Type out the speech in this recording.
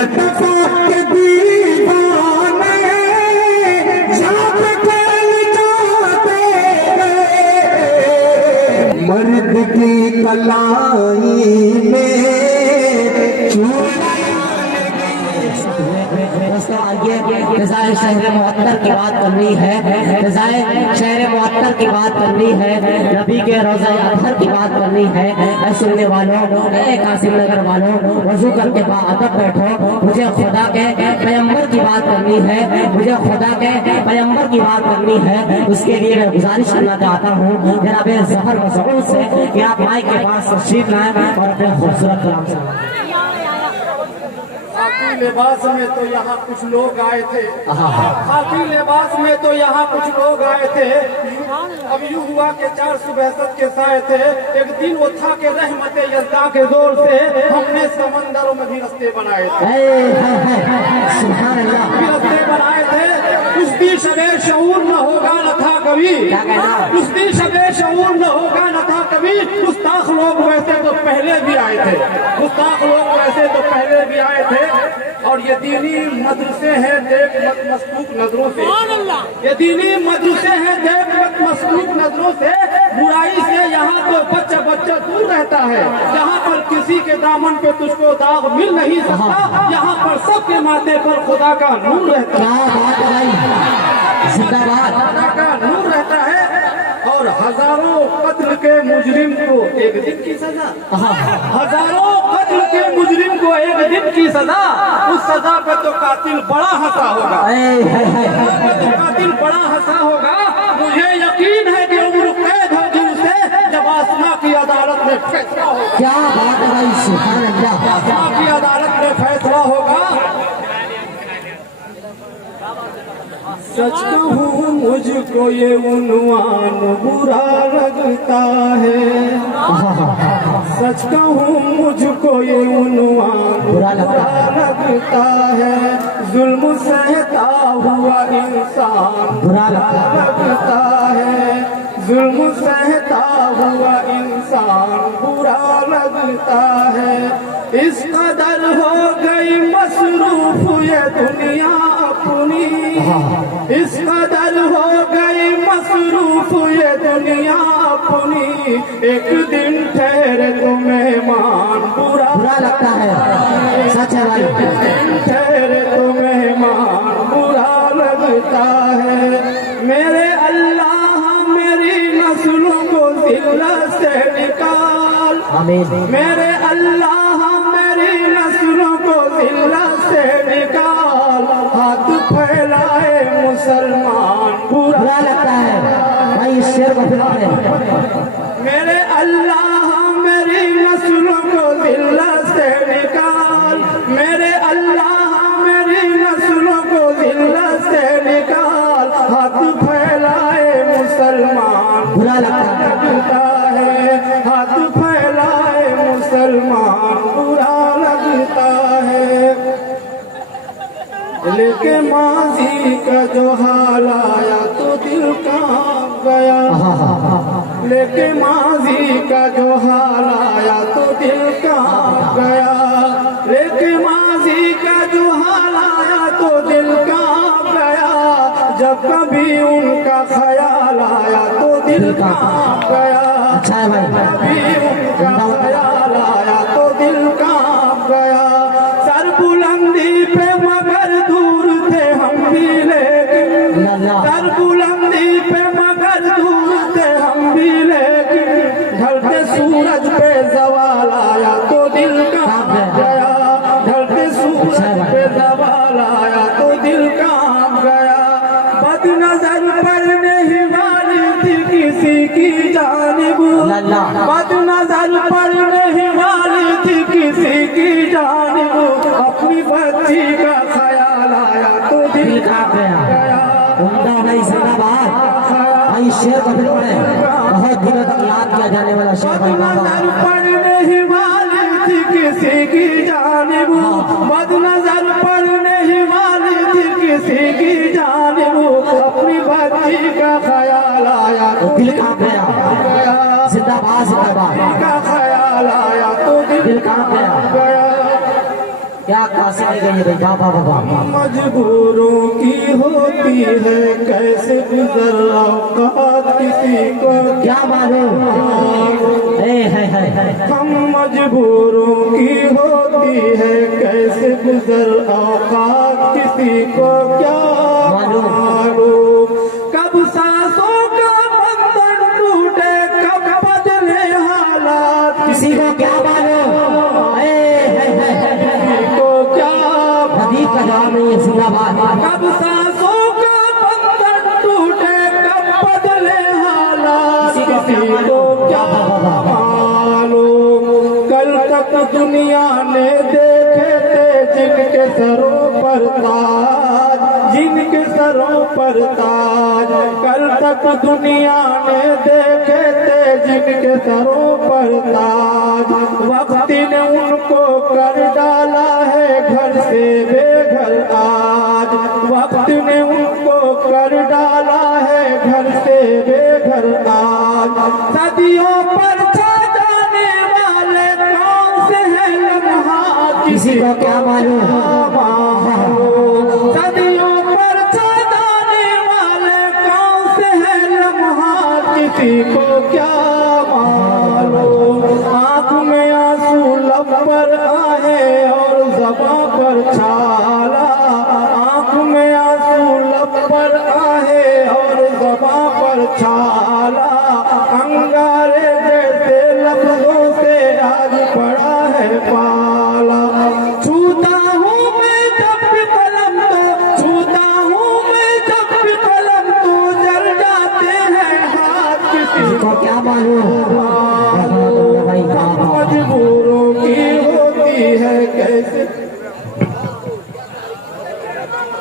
लतफा के दीवाने झांक कर जाते गए, मर्द की कलाई में फ़िज़ाए शहर मुअत्तर की बात करनी है, फ़िज़ाए शहर मुअत्तर की बात करनी है, नबी के रोज़ा अतहर की बात करनी है। ऐ सुनने वालों, ऐ कासिम नगर वालों, वज़ू करके बाअदब बैठो। मुझे खुदा के पैगंबर की बात करनी है, मुझे खुदा के पैगंबर की बात करनी है। उसके लिए मैं गुजारिश करना चाहता हूँ जनाब ज़फ़र मसऊद से कि आप माइक के पास तशरीफ लाएं और अपने खूबसूरत कलाम से। खाकी लिबास में तो यहाँ कुछ लोग आए थे, खाकी लिबास में तो यहाँ कुछ लोग आए थे। अब यूं हुआ के 4 सुबहसत के साए थे। एक दिन वो था के रहमते यज़्दा के जोर से हमने समंदरों में भी रस्ते बनाए थे, रस्ते बनाए थे। उस दी शबे शऊर न होगा न था कभी, उस दी शबे शऊर न होगा न था कभी। गुस्ताख लोग वैसे तो पहले भी आए थे, गुस्ताख लोग वैसे तो पहले भी आए थे। और ये दीनी मदरसे हैं देख मत मसलूक नजरों से, ये दीनी मदरसे हैं देख मत मसलूक नजरों से। बुराई से यहाँ तो बच्चा बच्चा दूर रहता है, यहाँ पर किसी के दामन पे तुझको दाग मिल नहीं सकता, यहाँ पर सबके माथे पर खुदा का नूर रहता है, खुदा का नूर रहता है। और हजारों कत्ल के मुजरिम को एक दिन की सजा, हजारों कत्ल के मुजरिम को एक दिन की सजा। उस सजा पे तो कातिल बड़ा हंसा होगा, कातिल बड़ा हंसा होगा। मुझे यकीन है कि उम्र कैद होगी उसे जब आसमां की अदालत में फैसला होगा। क्या बात है भाई, सुभान अल्लाह। आसमां की अदालत में फैसला होगा। सच कहूँ मुझको ये उन्वान बुरा लगता है, सच कहूँ मुझको ये उन्वान बुरा लगता है। जुल्म सहता हुआ इंसान बुरा लगता है, जुल्म सहता हुआ इंसान बुरा लगता है। इस कदर हो गई मसरूफ ये दुनिया अपनी, इस कदर हो गई मसरूफ ये दुनिया अपनी। एक दिन ठहरे तो मेहमान बुरा लगता है, सच है भाई। एक दिन ठहरे तो मेहमान बुरा लगता है। मेरे अल्लाह मेरी नस्लों को जिल्लत से निकाल, मेरे अल्लाह मेरी नस्लों को जिल्लत से निकाल। हाथ फैलाए मुसलमान बुरा लगता है भाई, इस शेर को फिर मेरे अल्लाह मेरी नस्लों को जिल्लत से निकाल, मेरे अल्लाह मेरी नस्लों को जिल्लत से निकाल। हाथ फैलाए मुसलमान बुरा लगता है, हाथ फैलाए मुसलमान बुरा लगता है। लेके माजी का जो हाल आया तो दिल कांप गया, लेके माजी का जो हाल आया तो दिल कांप गया, लेके माजी का जो हाल आया तो दिल कांप गया। जब कभी उनका ख्याल आया तो दिल कांप गया, कभी उनका ख्याल आया तो दिल कांप गया। सर बुलंदी पे मगर दूर थे हम भी, लेकिन सर बुलंदी पे मगर दूर थे हम भी, लेकिन ढलते सूरज पे जवाल आया तो दिल कांप गया, ढलते सूरज पे जवाल आया तो दिल कांप गया। बदनजर पड़ने ही वाली थी किसी की जानिब, बदनजर पड़ने ही वाली थी किसी की जानिब। अपनी बच्ची का ख्याल आया तो दिल कांप गया। भाई जिंदाबाद भाई, शेर को फिर पढ़े, बहुत दिनों तक याद किया जाने वाला शेर भाई। बदनजर पड़ने ही वाली थी किसी की जानिब, बदनजर पड़ने ही वाली थी किसी की जानिब। अपनी बच्ची का ख्याल आया तो दिल कांप गया, जिंदाबाद जिंदाबाद का ख्याल आया तो दिल कांप गया। क्या आशी नहीं गई है भाई, वाह वाह वाह। मजबूरों की होती है कैसे गुजर औकात किसी को क्या मालूम, है। हम मजबूरों की होती है कैसे गुजर औकात किसी को क्या मालूम। कब सांसों का बंधन टूटे कब बदले हालात किसी को क्या मालूम, किसी को क्या नदी का नाम नहीं है, जिंदाबाद। कब सांसों का बंधन टूटे कब बदले हालात किसी को क्या मालूम। कल तक दुनिया ने देखे थे जिनके सरों पर ताज, जिनके सरों पर ताज। कल तक दुनिया ने देखे थे जिनके सरों पर ताज। वक्त ने उनको कर डाला है घर से बेघर आज। वक्त ने उनको कर डाला है घर से बेघर आज। सदियों पर छा जाने वाले कौन से हैं लम्हा किसी को क्या मालूम, सदियों पर छा जाने वाले कौन से हैं लम्हा किसी को क्या